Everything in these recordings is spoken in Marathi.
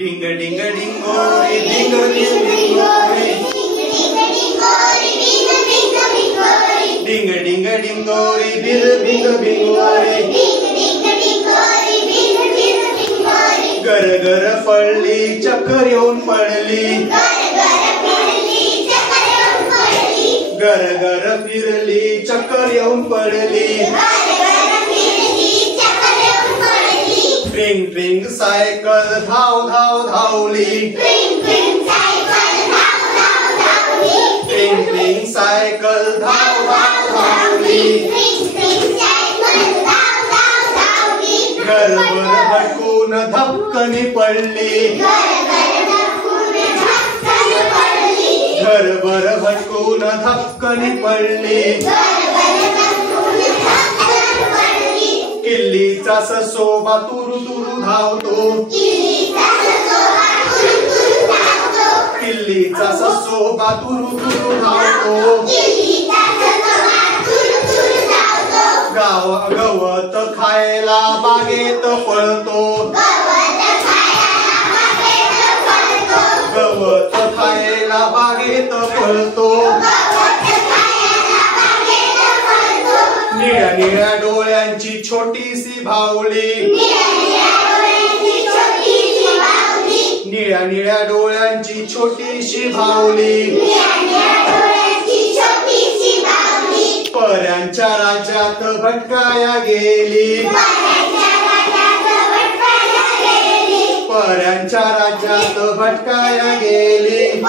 Ding a ding a ding gory, ding a ding ding gory. Ding a ding a ding gory, bir bing a bing gory. गर गर पडली चक्कर येऊन पडली. गर गर फिरली चक्कर येऊन पडली. ट्रिंग ट्रिंग सायकल धाव धाव धावली. ट्रिंग ट्रिंग सायकल धाव धाव धावली. घरभर भटकून धपकनी पडली. घरभर भटकून धपकनी पडली. किल्लीचा ससोबा तुरु तुरु धावतो. किल्लीचा ससोबा तुरु तुरु धावतो. गाव गवत खायला बागेत पळतो. गवत खायला बागेत पळतो. निळ्या निळ्या डोळ्यांची छोटीशी भावली. निळ्या निळ्या डोळ्यांची छोटीशी भावली. पऱ्यांच्या राज्यात भटकाया गेली. पऱ्यांच्या राज्यात भटकाया गेली.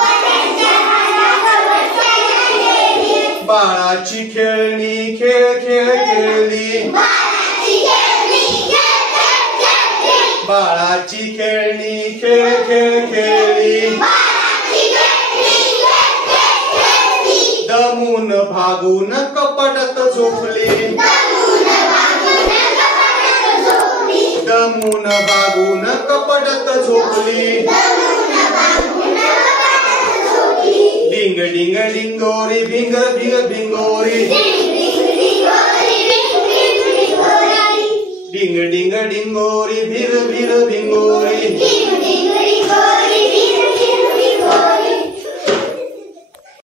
बाळाची खेळणी खेळ खेळ खेळली. बाळाची खेळणी खेळ खेळ खेळली. दमून भागून कपाटात झोपली. दमून भागून कपाटात झोपली. डिंग डिंग डिंगोरी भिंग भिंग भिंगोरी. डिंग डिंग डिंगोरी भिर भिर भिंगोरी.